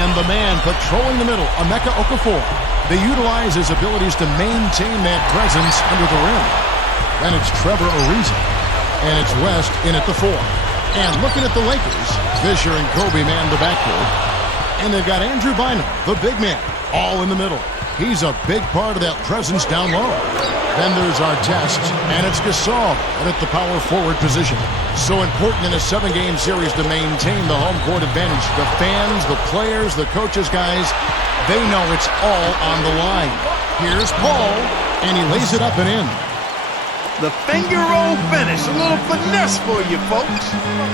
And the man patrolling the middle, Emeka Okafor. They utilize his abilities to maintain that presence under the rim. Then it's Trevor Ariza. And it's West in at the 4. And looking at the Lakers, Fisher and Kobe man the backcourt. And they've got Andrew Bynum, the big man, all in the middle. He's a big part of that presence down low. Then there's our test, and it's Gasol at the power forward position. So important in a 7-game series to maintain the home court advantage. The fans, the players, the coaches, guys, they know it's all on the line. Here's Paul, and he lays it up and in. The finger roll finish, a little finesse for you folks.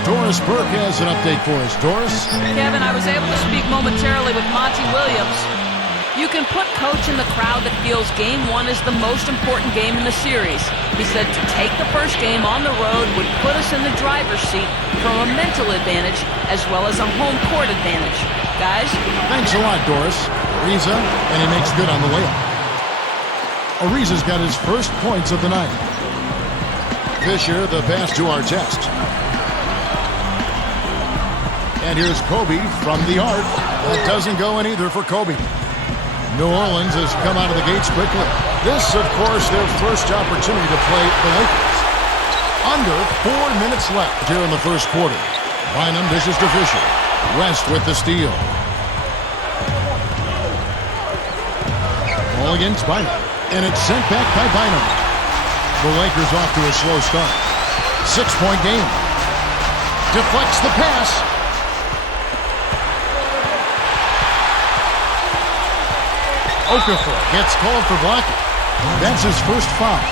Doris Burke has an update for us. Doris? Kevin, I was able to speak momentarily with Monty Williams. You can put coach in the crowd that feels game 1 is the most important game in the series. He said to take the first game on the road would put us in the driver's seat from a mental advantage as well as a home court advantage. Guys? Thanks a lot, Doris. Ariza, and he makes good on the layup. Ariza's got his first points of the night. Fisher, the pass to our test. And here's Kobe from the arc. That doesn't go in either for Kobe. New Orleans has come out of the gates quickly. This, of course, their first opportunity to play the Lakers. Under 4 minutes left here in the first quarter. Bynum dishes to Fisher. West with the steal. Ball against Bynum. And it's sent back by Bynum. The Lakers off to a slow start. 6-point game. Deflects the pass. Okafor gets called for blocking. That's his first foul.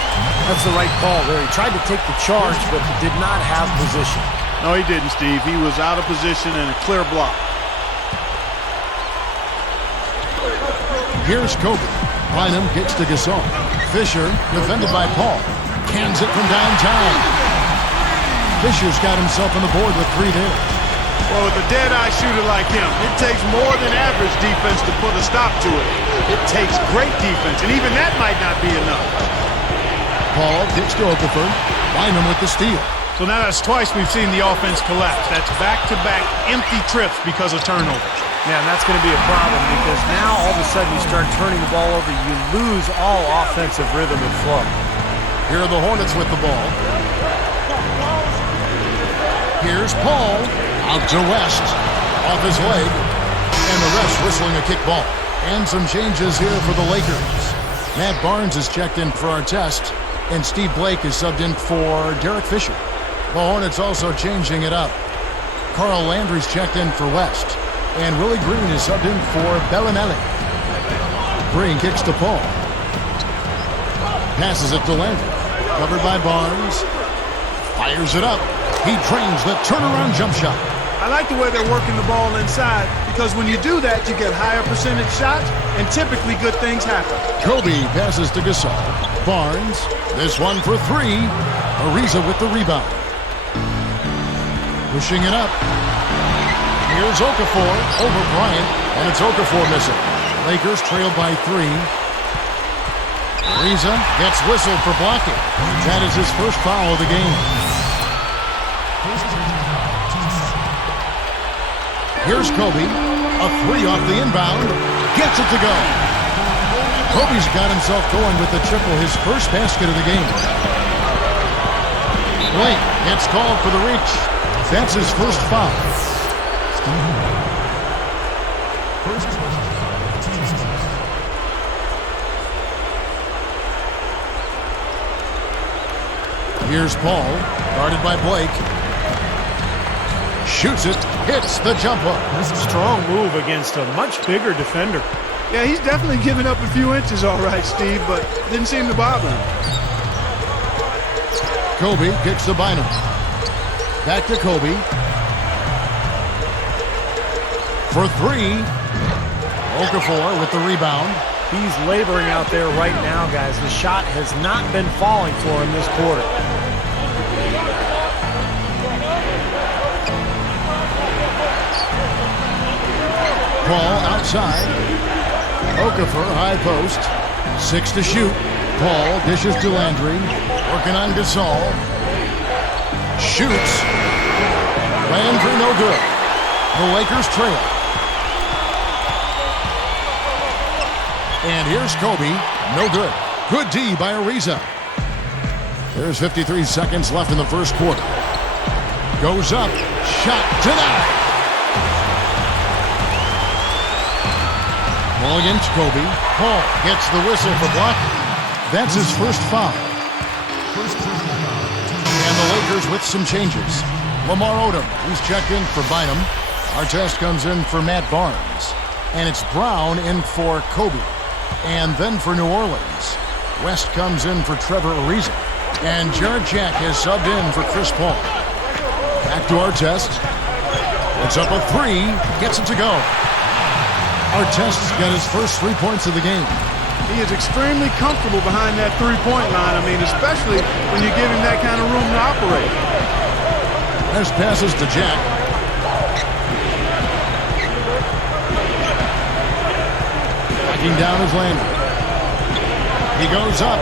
That's the right call there. He tried to take the charge, but did not have position. No, he didn't, Steve. He was out of position and a clear block. Here's Kobe. Bynum kicks to Gasol. Fisher, defended by Paul. Cans it from downtown. Fisher's got himself on the board with 3 there. Well, with a dead-eye shooter like him, it takes more than average defense to put a stop to it. It takes great defense, and even that might not be enough. Paul kicks to Okafor. Bynum with the steal. So now that's twice we've seen the offense collapse. That's back-to-back empty trips because of turnovers. Yeah, and that's going to be a problem because now all of a sudden you start turning the ball over, you lose all offensive rhythm and flow. Here are the Hornets with the ball. Here's Paul. Out to West. Off his leg. And the refs whistling a kick ball. And some changes here for the Lakers. Matt Barnes is checked in for our test. And Steve Blake is subbed in for Derek Fisher. The Hornets also changing it up. Carl Landry's checked in for West. And Willie Green is subbed in for Bellinelli. Green kicks to Paul. Passes it to Landry. Covered by Barnes. Fires it up. He drains the turnaround jump shot. I like the way they're working the ball inside because when you do that, you get higher percentage shots and typically good things happen. Kobe passes to Gasol. Barnes, this one for 3. Ariza with the rebound. Pushing it up. Here's Okafor over Bryant, and it's Okafor missing. Lakers trail by 3. Ariza gets whistled for blocking. That is his first foul of the game. Here's Kobe. A 3 off the inbound. Gets it to go. Kobe's got himself going with the triple, his first basket of the game. Blake gets called for the reach. That's his first foul. Here's Paul, guarded by Blake. Shoots it, hits the jumper. Strong move against a much bigger defender. Yeah, he's definitely giving up a few inches, all right, Steve, but didn't seem to bother him. Kobe kicks to Bynum. Back to Kobe. For 3. Okafor with the rebound. He's laboring out there right now, guys. The shot has not been falling for him this quarter. Paul outside. Okafor, high post. 6 to shoot. Paul dishes to Landry. Working on Gasol. Shoots. Landry no good. The Lakers trail. And here's Kobe. No good. Good D by Ariza. There's 53 seconds left in the first quarter. Goes up. Shot denied. Ball against Kobe. Paul gets the whistle for blocking. That's his first foul. And the Lakers with some changes. Lamar Odom, he's checked in for Bynum. Artest comes in for Matt Barnes. And it's Brown in for Kobe. And then for New Orleans, West comes in for Trevor Ariza. And Jared Jack has subbed in for Chris Paul. Back to Artest. It's up a three. Gets it to go. Artest's got his first 3 points of the game. He is extremely comfortable behind that three-point line. I mean, especially when you give him that kind of room to operate. There's passes to Jack. Backing down his Landry. He goes up.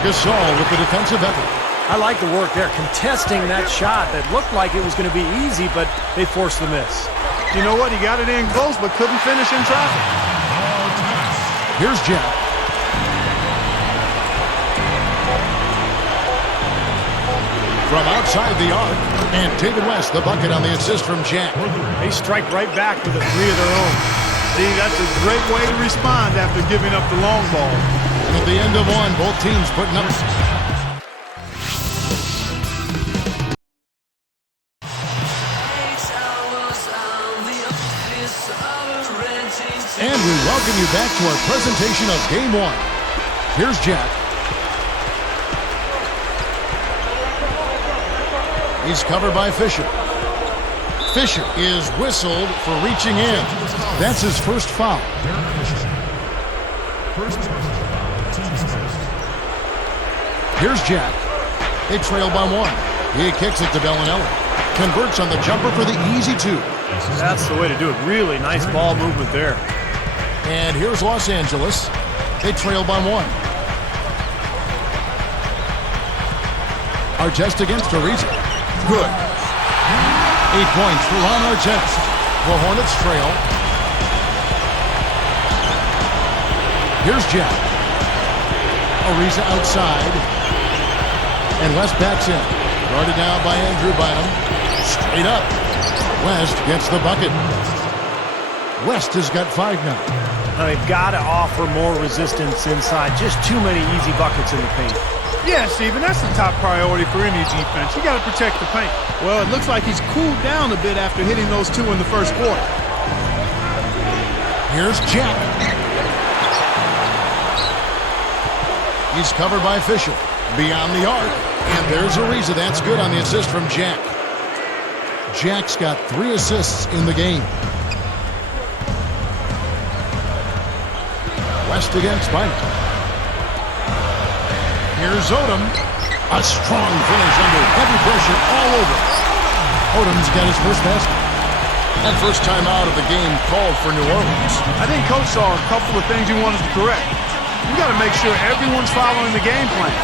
Gasol with the defensive effort. I like the work there, contesting that shot that looked like it was going to be easy, but they forced the miss. You know what? He got it in close, but couldn't finish in traffic. Here's Jack. From outside the arc, and David West, the bucket on the assist from Jack. They strike right back with a three of their own. See, that's a great way to respond after giving up the long ball. And at the end of one, both teams putting up. And we welcome you back to our presentation of Game 1. Here's Jack. He's covered by Fisher. Fisher is whistled for reaching in. That's his first foul. Here's Jack. They trail by one. He kicks it to Bellinelli. Converts on the jumper for the easy two. That's the way to do it. Really nice ball movement there. And here's Los Angeles. They trail by one. Artest against Ariza. Good. 8 points for Ron Artest. The Hornets trail. Here's Jack. Ariza outside. And West backs in. Guarded now by Andrew Bynum. Straight up. West gets the bucket. West has got 5 now. Now they've got to offer more resistance inside. Just too many easy buckets in the paint. Yeah, Steven, that's the top priority for any defense. You got to protect the paint. Well, it looks like he's cooled down a bit after hitting those two in the first quarter. Here's Jack. He's covered by Fisher. Beyond the arc. And there's Ariza. That's good on the assist from Jack. Jack's got 3 assists in the game. West against Bynum. Here's Odom. A strong finish under heavy pressure all over. Odom's got his first basket. And first time out of the game called for New Orleans. I think Coach saw a couple of things he wanted to correct. You got to make sure everyone's following the game plan.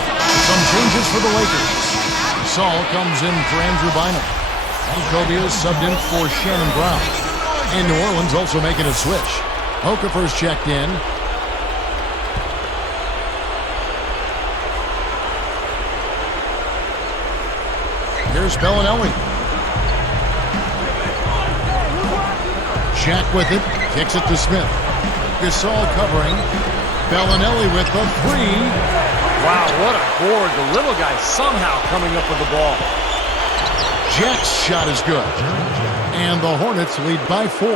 Some changes for the Lakers. Saul comes in for Andrew Bynum. And Kobe is subbed in for Shannon Brown. And New Orleans also making a switch. Okafor's checked in. Here's Bellinelli. Jack with it. Kicks it to Smith. Gasol covering. Bellinelli with the three. Wow, what a board. The little guy somehow coming up with the ball. Jack's shot is good. And the Hornets lead by 4.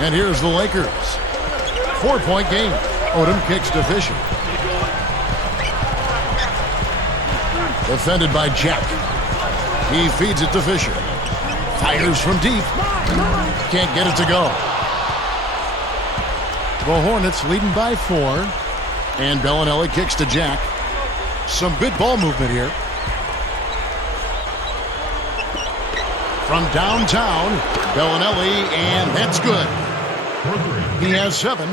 And here's the Lakers. 4-point game. Odom kicks to Fisher. Defended by Jack. He feeds it to Fisher. Fires from deep. Can't get it to go. The Hornets leading by 4. And Bellinelli kicks to Jack. Some good ball movement here. From downtown, Bellinelli, and that's good. He has 7.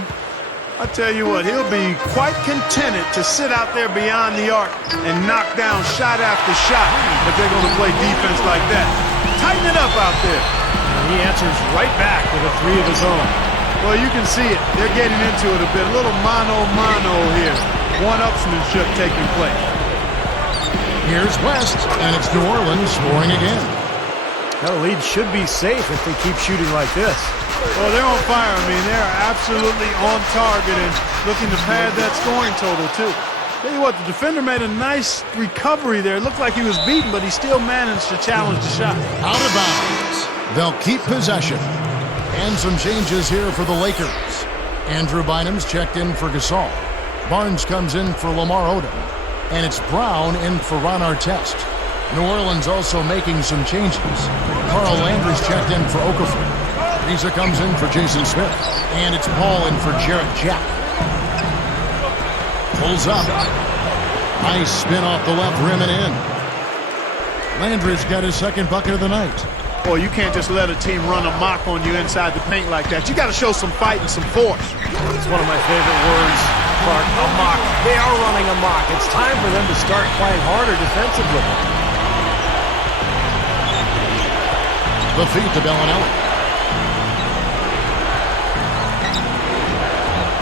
I tell you what, he'll be quite contented to sit out there beyond the arc and knock down shot after shot if they're going to play defense like that. Tighten it up out there. And he answers right back with a 3 of his own. Well, you can see it. They're getting into it a bit. A little mano-mano here. One-upsmanship taking place. Here's West, and it's New Orleans scoring again. That lead should be safe if they keep shooting like this. Well, they're on fire. I mean, they're absolutely on target and looking to pad that scoring total, too. Tell you what, the defender made a nice recovery there. It looked like he was beaten, but he still managed to challenge the shot. Out of bounds. They'll keep possession. And some changes here for the Lakers. Andrew Bynum's checked in for Gasol. Barnes comes in for Lamar Odom. And it's Brown in for Ron Artest. New Orleans also making some changes. Carl Landry's checked in for Okafor. Risa comes in for Jason Smith. And it's Paul in for Jarrett Jack. Pulls up. Nice spin off the left rim and in. Landry's got his second bucket of the night. Boy, you can't just let a team run amok on you inside the paint like that. You got to show some fight and some force. It's one of my favorite words, Clark, amok. They are running amok. It's time for them to start playing harder defensively. The feed to Bellinelli.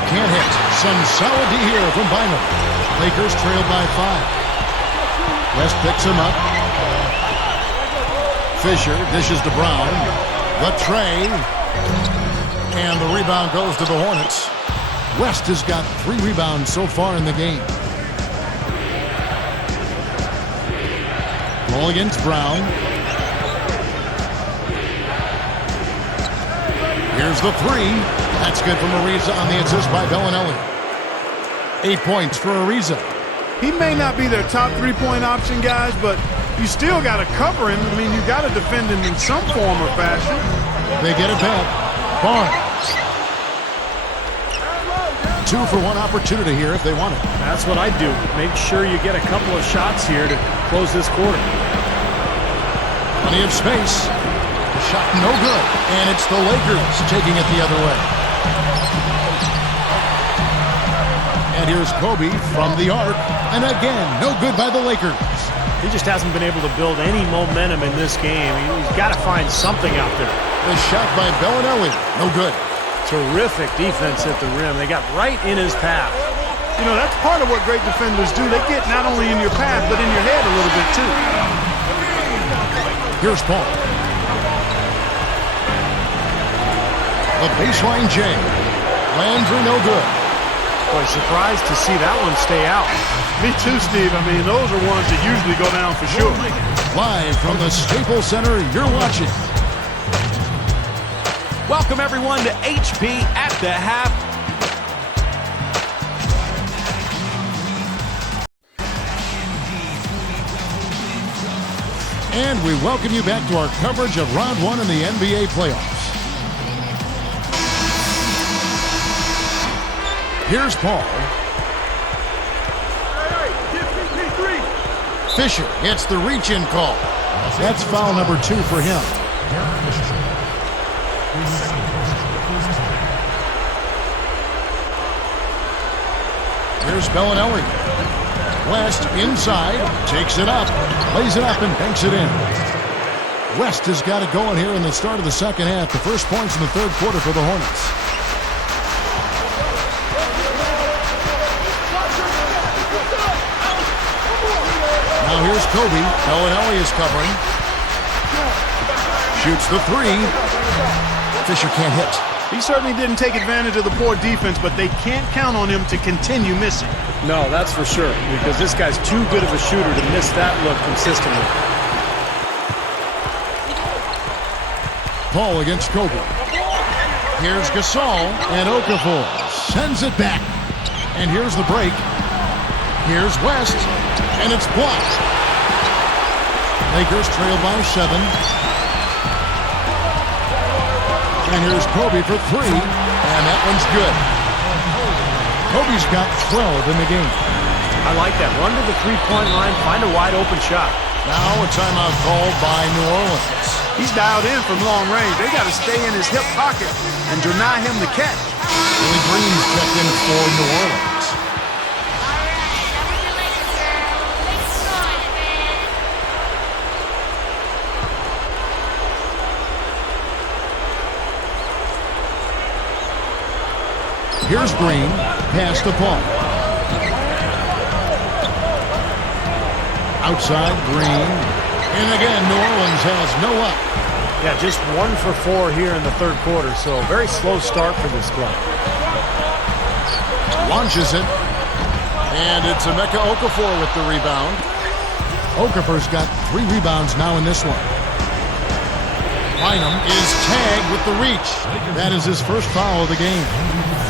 Can't hit. Some solid D here from Bynum. Lakers trailed by 5. West picks him up. Fisher dishes to Brown. The tray. And the rebound goes to the Hornets. West has got 3 rebounds so far in the game. Ball against Brown. Here's the 3. That's good from Ariza on the assist by Bellinelli. 8 points for Ariza. He may not be their top three-point option, guys, but you still got to cover him. I mean, you got to defend him in some form or fashion. They get it back. Barnes. 2 for 1 opportunity here if they want it. That's what I do. Make sure you get a couple of shots here to close this quarter. Plenty of space. Shot no good. And it's the Lakers taking it the other way. And here's Kobe from the arc. And again, no good by the Lakers. He just hasn't been able to build any momentum in this game. He's got to find something out there. The shot by Bellinelli. No good. Terrific defense at the rim. They got right in his path. You know, that's part of what great defenders do. They get not only in your path, but in your head a little bit, too. Here's Paul. The baseline J. Landry no good. Boy, surprised to see that one stay out. Me too, Steve. I mean, those are ones that usually go down for sure. Live from the Staples Center, you're watching. Welcome, everyone, to HP at the Half. And we welcome you back to our coverage of Round 1 in the NBA playoffs. Here's Paul. Fisher hits the reach-in call. That's foul number 2 for him. Here's Bellinelli. West inside, takes it up, lays it up and banks it in. West has got it going here in the start of the second half. The first points in the third quarter for the Hornets. Now here's Kobe. Bellinelli is covering. Shoots the 3. Fisher can't hit. He certainly didn't take advantage of the poor defense, but they can't count on him to continue missing. No, that's for sure, because this guy's too good of a shooter to miss that look consistently. Paul against Kobe. Here's Gasol, and Okafor sends it back. And here's the break. Here's West, and it's blocked. Lakers trail by 7. And here's Kobe for 3, and that one's good. Kobe's got 12 in the game. I like that. Run to the three-point line, find a wide-open shot. Now a timeout called by New Orleans. He's dialed in from long range. They got to stay in his hip pocket and deny him the catch. Willie Green's checked in for New Orleans. Here's Green. Pass to Paul. Outside, Green. And again, New Orleans has no up. Yeah, just 1 for 4 here in the third quarter, so a very slow start for this club. Launches it. And it's Emeka Okafor with the rebound. Okafor's got 3 rebounds now in this one. Bynum is tagged with the reach. That is his first foul of the game.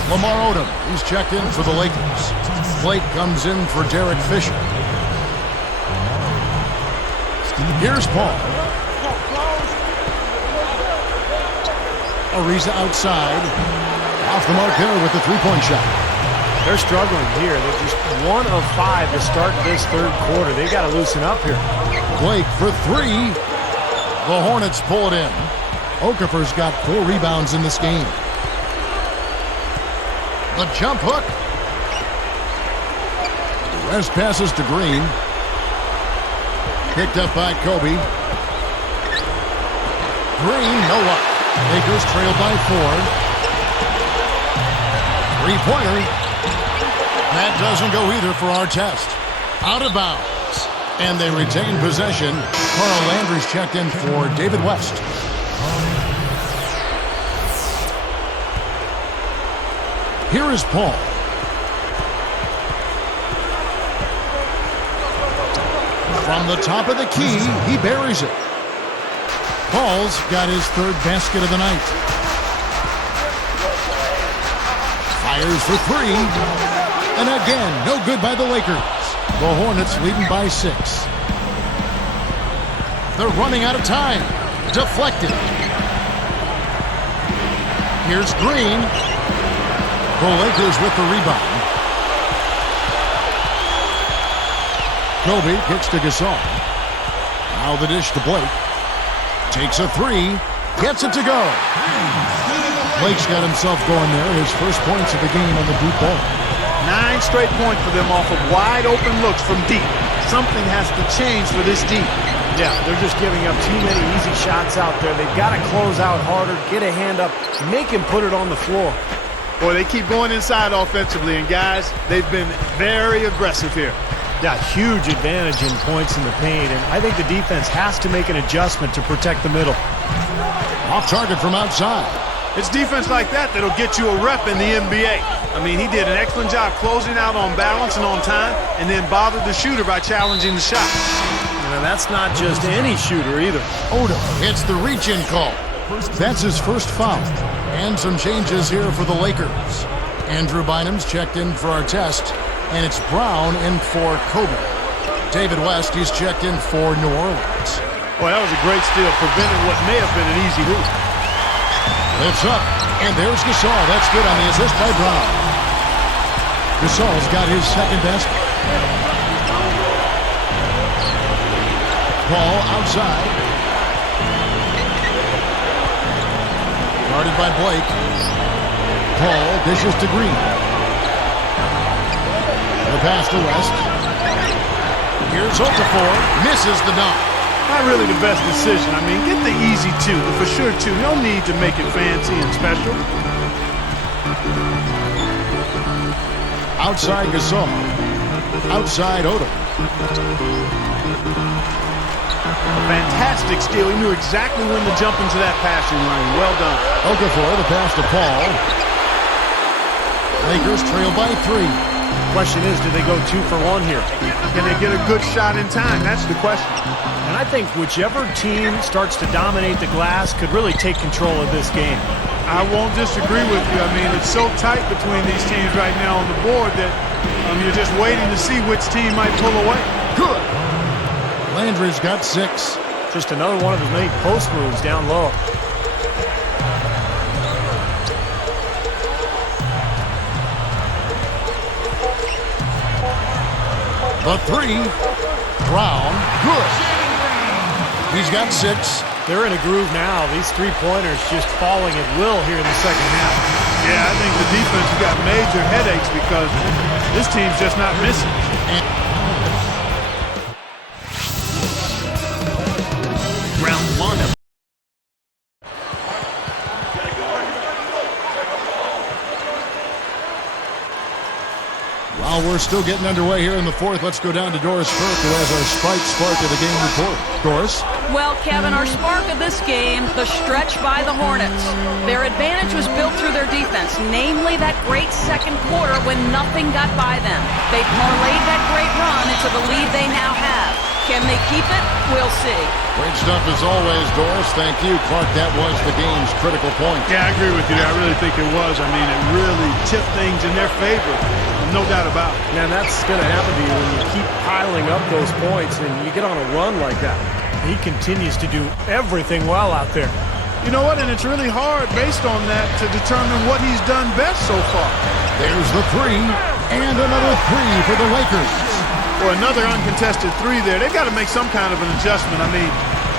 Lamar Odom, he's checked in for the Lakers. Blake comes in for Derek Fisher. Here's Paul. Ariza outside. Off the mark there with the three-point shot. They're struggling here. They're just 1 of 5 to start this third quarter. They've got to loosen up here. Blake for 3. The Hornets pull it in. Okafor's got 4 rebounds in this game. The jump hook. West passes to Green. Picked up by Kobe. Green, no up. Lakers trailed by 4. Three-pointer. That doesn't go either for our test. Out of bounds. And they retain possession. Carl Landry's checked in for David West. Here is Paul. From the top of the key, he buries it. Paul's got his 3rd basket of the night. Fires for 3. And again, no good by the Lakers. The Hornets leading by 6. They're running out of time. Deflected. Here's Green. The Lakers with the rebound. Kobe kicks to Gasol. Now the dish to Blake. Takes a 3. Gets it to go. Blake's got himself going there. His first points of the game on the deep ball. 9 straight points for them off of wide open looks from deep. Something has to change for this deep. Yeah, they're just giving up too many easy shots out there. They've got to close out harder, get a hand up, make him put it on the floor. Boy, they keep going inside offensively, and guys, they've been very aggressive here. Yeah, huge advantage in points in the paint, and I think the defense has to make an adjustment to protect the middle. Off target from outside. It's defense like that that'll get you a rep in the NBA. I mean, he did an excellent job closing out on balance and on time, and then bothered the shooter by challenging the shot. And that's not just any shooter either. Odom hits the reach-in call. That's his first foul. And some changes here for the Lakers. Andrew Bynum's checked in for our test, and it's Brown in for Kobe. David West, he's checked in for New Orleans. Boy, that was a great steal, preventing what may have been an easy hoop. Lifts up, and there's Gasol. That's good on the assist by Brown. Gasol's got his 2nd basket. Paul outside. Guarded by Blake. Paul dishes to Green. The pass to West. Here's Okafor. Misses the dunk. Not really the best decision. I mean, get the easy 2, the for sure 2. No need to make it fancy and special. Outside Gasol. Outside Odom. A fantastic steal. He knew exactly when to jump into that passing lane. Well done. Okafor, the pass to Paul. Lakers trail by 3. Question is, do they go 2 for 1 here? Can they get a good shot in time? That's the question. And I think whichever team starts to dominate the glass could really take control of this game. I won't disagree with you. I mean, it's so tight between these teams right now on the board that you're just waiting to see which team might pull away. Good. Landry's got 6. Just another one of his many post moves down low. The 3. Brown. Good. He's got 6. They're in a groove now. These 3-pointers just falling at will here in the second half. Yeah, I think the defense has got major headaches because this team's just not missing. Round 1. We're still getting underway here in the fourth. Let's go down to Doris Burke, who has our spark of the game report. Doris? Well, Kevin, our spark of this game, the stretch by the Hornets. Their advantage was built through their defense, namely that great second quarter when nothing got by them. They parlayed that great run into the lead they now have. Can they keep it? We'll see. Great stuff as always, Doris. Thank you. Clark, that was the game's critical point. Yeah, I agree with you there. I really think it was. I mean, it really tipped things in their favor. No doubt about it. Man, that's going to happen to you when you keep piling up those points and you get on a run like that. He continues to do everything well out there. You know what? And it's really hard based on that to determine what he's done best so far. There's the three, and another three for the Lakers. Well, another uncontested three there. They've got to make some kind of an adjustment. I mean,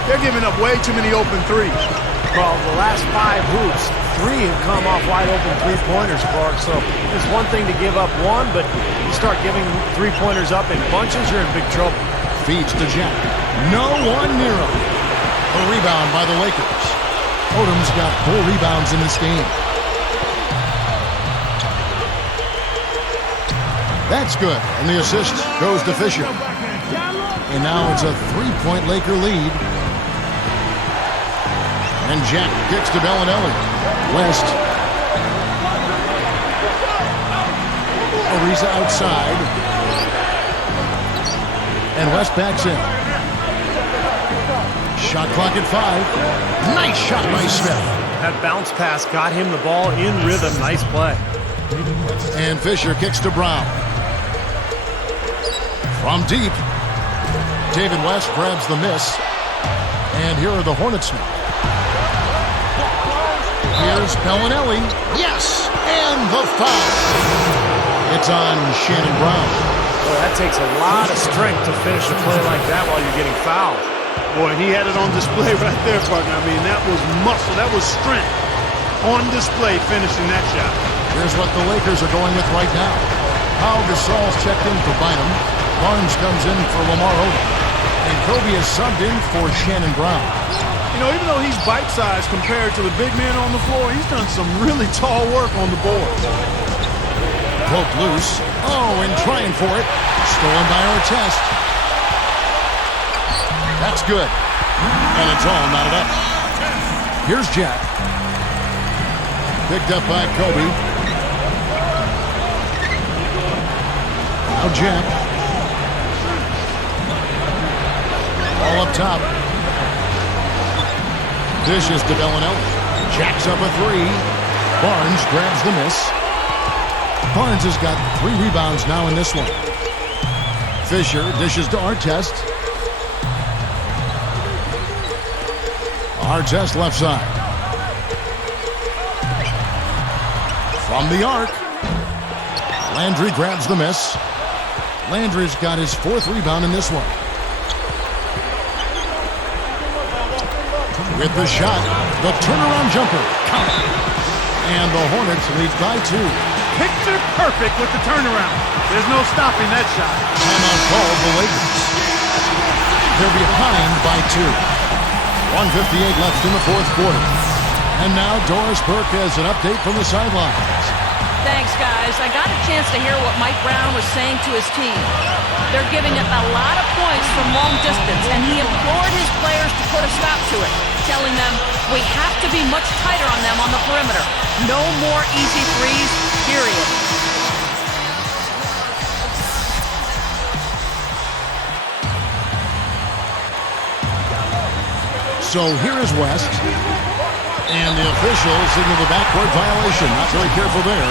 they're giving up way too many open threes. Well, the last 5 hoops, 3 have come off wide open three-pointers, Clark. So it's one thing to give up one, but you start giving three-pointers up in bunches, you're in big trouble. Feeds to Jack. No one near him. A rebound by the Lakers. Odom's got 4 rebounds in this game. That's good. And the assist goes to Fisher. And now it's a 3-point Laker lead. And Jack kicks to Bellinelli. West. Ariza outside. And West backs in. Shot clock at 5. Nice shot by Smith. That bounce pass got him the ball in rhythm. Nice play. And Fisher kicks to Brown. From deep. David West grabs the miss. And here are the Hornets now. Here's Bellinelli. Yes! And the foul. It's on Shannon Brown. Boy, that takes a lot of strength to finish a play like that while you're getting fouled. Boy, he had it on display right there, partner. I mean, that was muscle. That was strength on display finishing that shot. Here's what the Lakers are going with right now. Pau Gasol's checked in for Bynum. Barnes comes in for Lamar Odom. And Kobe is subbed in for Shannon Brown. You know, even though he's bite-sized compared to the big men on the floor, he's done some really tall work on the board. Poked loose. Oh, and trying for it. Stolen by Artest. That's good. And it's all knotted up. Here's Jack. Picked up by Kobe. Now Jack. All up top. Dishes to Bellinelli. Jacks up a 3. Barnes grabs the miss. Barnes has got 3 rebounds now in this one. Fisher dishes to Artest. Artest left side. From the arc. Landry grabs the miss. Landry's got his 4th rebound in this one. With the shot, the turnaround jumper. Count. And the Hornets lead by 2. Picture perfect with the turnaround. There's no stopping that shot. Timeout called the Lakers. They're behind by 2. 1:58 left in the 4th quarter. And now Doris Burke has an update from the sidelines. Thanks, guys. I got a chance to hear what Mike Brown was saying to his team. They're giving it a lot of points from long distance, and he implored his players to put a stop to it, telling them, we have to be much tighter on them on the perimeter. No more easy threes, period. So here is West. And the official signaled the backcourt violation. Not very careful there.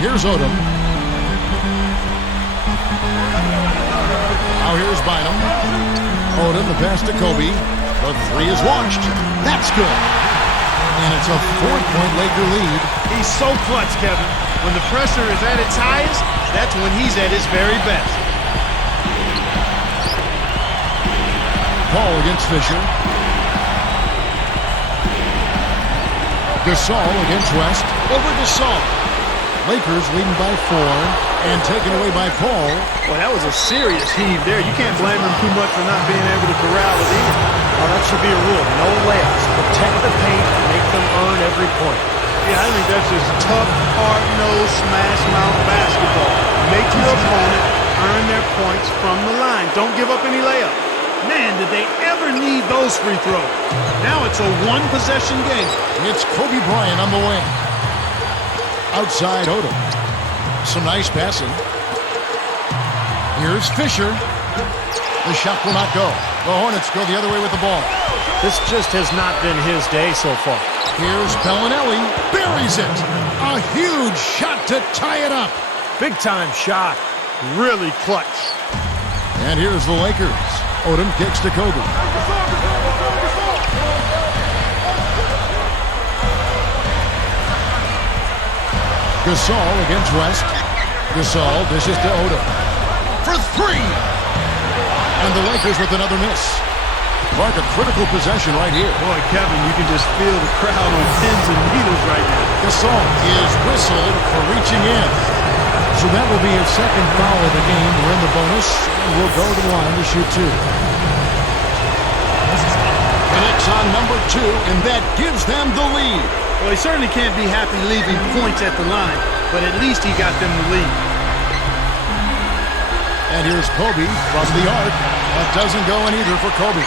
Here's Odom. Now here's Bynum. Odom, the pass to Kobe. The 3 is launched. That's good. And it's a 4-point Laker lead. He's so clutch, Kevin. When the pressure is at its highest, that's when he's at his very best. Paul against Fisher. Gasol against West. Over Gasol. Lakers leading by 4. And taken away by Paul. Well, that was a serious heave there. You can't blame him too much for not being able to corral it in. Well, that should be a rule. No layups. Protect the paint and make them earn every point. Yeah, I think that's just tough, hard-nosed, smash-mouth basketball. Make your opponent earn their points from the line. Don't give up any layup. Man, did they ever need those free throws. Now it's a one-possession game. It's Kobe Bryant on the wing. Outside Odom. Some nice passing. Here's Fisher. The shot will not go. The Hornets go the other way with the ball. This just has not been his day so far. Here's Bellinelli. Buries it. A huge shot to tie it up. Big-time shot. Really clutch. And here's the Lakers. Odom kicks to Kobe. Gasol against West. Gasol dishes to Odom. For three! And the Lakers with another miss. Mark, a critical possession right here. Boy, Kevin, you can just feel the crowd on pins and needles right now. Gasol is whistled for reaching in. So that will be his second foul of the game. We're in the bonus, and we'll go to the line to shoot two. Connects on number two, and that gives them the lead. Well, he certainly can't be happy leaving points at the line, but at least he got them the lead. And here's Kobe from the arc. That doesn't go in either for Kobe.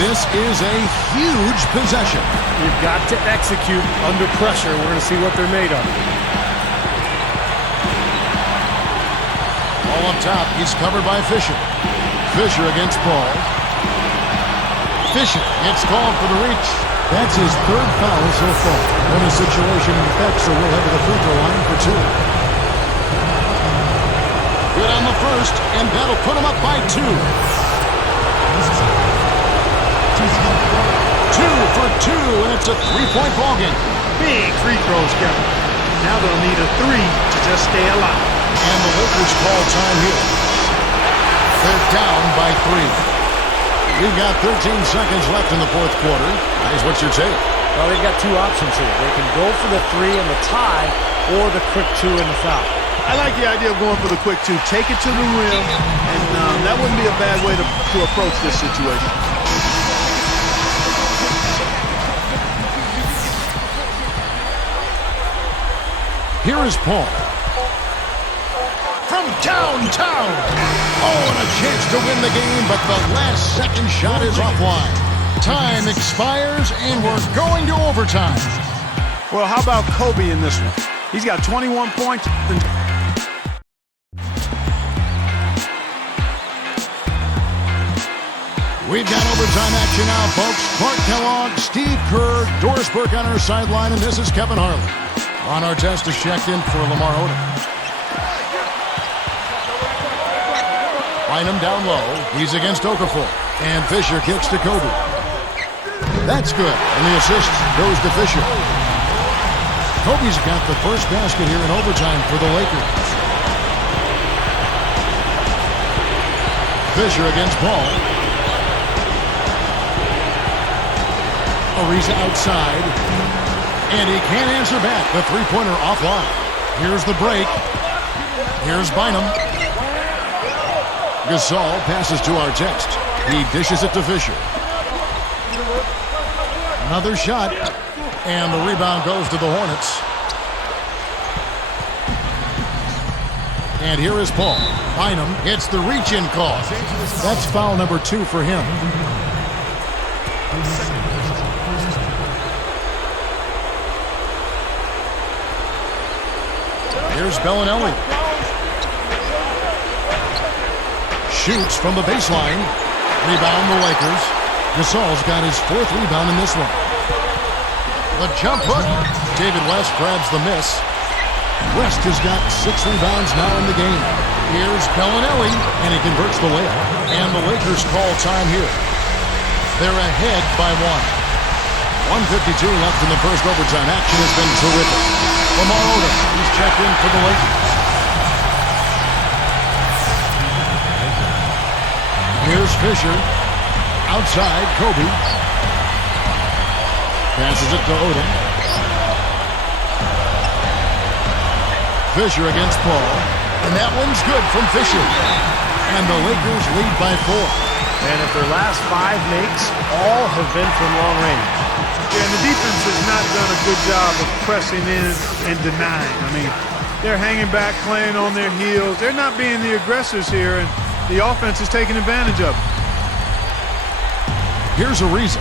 This is a huge possession. You've got to execute under pressure. We're going to see what they're made of. All up top, he's covered by Fisher. Fisher against Paul. Fisher gets called for the reach. That's his third foul so far. Bonus situation in effect, so we'll head to the free throw line for two. Good on the first, and that'll put him up by two. 2 for 2, and it's a three-point ballgame. Big free throws, Kevin. Now they'll need a three to just stay alive. And the Lakers call time here. They're down by 3. We've got 13 seconds left in the fourth quarter. Here's what's your take? Well, they've got two options here. They can go for the three and the tie, or the quick two and the foul. I like the idea of going for the quick two. Take it to the rim, and that wouldn't be a bad way to approach this situation. Here is Paul. From downtown. Oh, and a chance to win the game, but the last second shot is offline. Time expires, and we're going to overtime. Well, how about Kobe in this one? He's got 21 points. We've got overtime action now, folks. Clark Kellogg, Steve Kerr, Doris Burke on our sideline, and this is Kevin Harlan. Ron Artest is checked in for Lamar Odom. Bynum down low. He's against Okafor. And Fisher kicks to Kobe. That's good. And the assist goes to Fisher. Kobe's got the first basket here in overtime for the Lakers. Fisher against Paul. Ariza outside. And he can't answer back. The three-pointer offline. Here's the break. Here's Bynum. Gasol passes to Artest. He dishes it to Fisher. Another shot. And the rebound goes to the Hornets. And here is Paul. Bynum hits the reach-in call. That's foul number 2 for him. Here's Bellinelli. Shoots from the baseline. Rebound the Lakers. Gasol's got his 4th rebound in this one. The jump hook. David West grabs the miss. West has got 6 rebounds now in the game. Here's Bellinelli, and he converts the layup. And the Lakers call time here. They're ahead by 1. 1:52 left in the first overtime. Action has been terrific. Lamar Odom, he's checked in for the Lakers. Here's Fisher. Outside, Kobe. Passes it to Odom. Fisher against Paul. And that one's good from Fisher. And the Lakers lead by 4. And if their last 5 makes, all have been from long range. Yeah, and the defense has not done a good job of pressing in and denying. I mean, they're hanging back, playing on their heels. They're not being the aggressors here, and the offense is taking advantage of it. Here's a reason.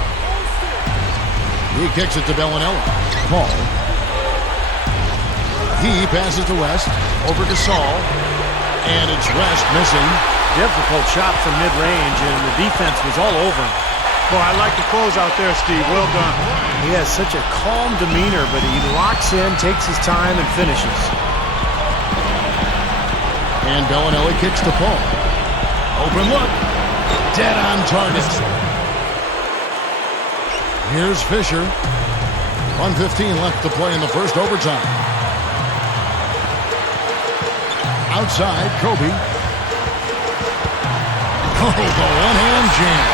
He kicks it to Bellinelli. Paul. He passes to West. Over to Saul. And it's West missing. Difficult shot from mid-range, and the defense was all over him. Boy, I like the close out there, Steve. Well done. He has such a calm demeanor, but he locks in, takes his time, and finishes. And Bellinelli kicks to Paul. Open look. Dead on target. Here's Fisher. 1:15 left to play in the first overtime. Outside, Kobe. Oh, the one-hand jam.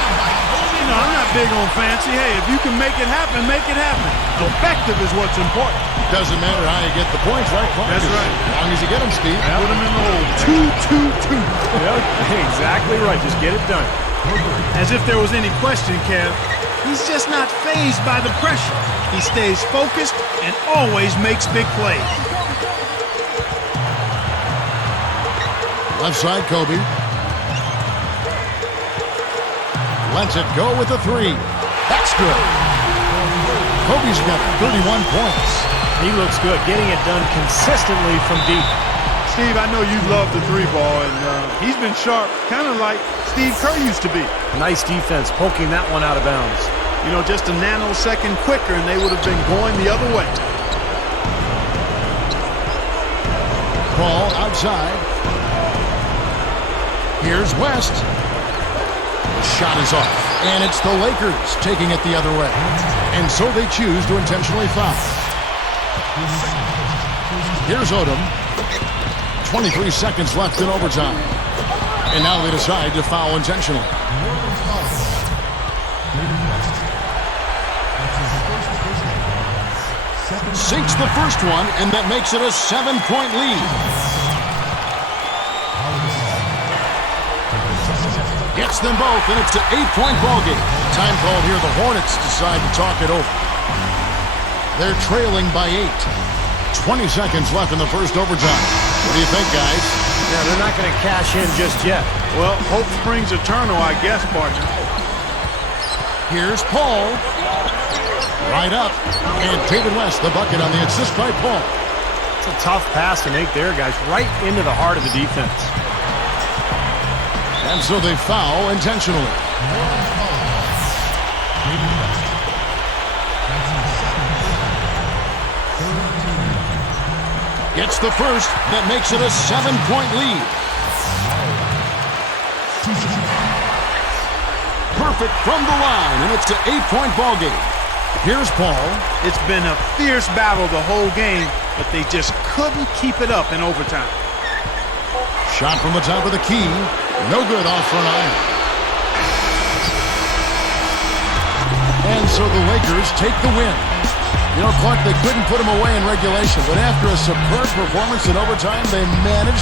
You know, I'm not big on fancy. Hey, if you can make it happen, make it happen. Effective is what's important. Doesn't matter how you get the points, right? That's right. As long as you get them, Steve. Put them in the hole. 2-2-2. Yep, exactly right. Just get it done. As if there was any question, Kev. He's just not fazed by the pressure. He stays focused and always makes big plays. Left side, Kobe. Lets it go with a 3. That's good. Kobe's got 31 points. He looks good, getting it done consistently from deep. Steve, I know you love the 3 ball, and he's been sharp, kind of like Steve Kerr used to be. Nice defense, poking that one out of bounds. You know, just a nanosecond quicker, and they would have been going the other way. Ball outside. Here's West. The shot is off, and it's the Lakers taking it the other way. And so they choose to intentionally foul. Here's Odom. 23 seconds left in overtime. And now they decide to foul intentionally. Sinks the first one, and that makes it a 7-point lead. Gets them both, and it's an 8-point ballgame. Time called here. The Hornets decide to talk it over. They're trailing by 8. 20 seconds left in the first overtime. What do you think, guys? Yeah, they're not going to cash in just yet. Well, hope springs eternal, I guess, partner. Here's Paul. Right up. And David West, the bucket on the assist by Paul. It's a tough pass to make there, guys. Right into the heart of the defense. And so they foul intentionally. Gets the first. That makes it a 7-point lead. Perfect from the line, and it's an 8-point ballgame. Here's Paul. It's been a fierce battle the whole game, but they just couldn't keep it up in overtime. Shot from the top of the key. No good off front iron. And so the Lakers take the win. You know, Clark, they couldn't put them away in regulation, but after a superb performance in overtime, they managed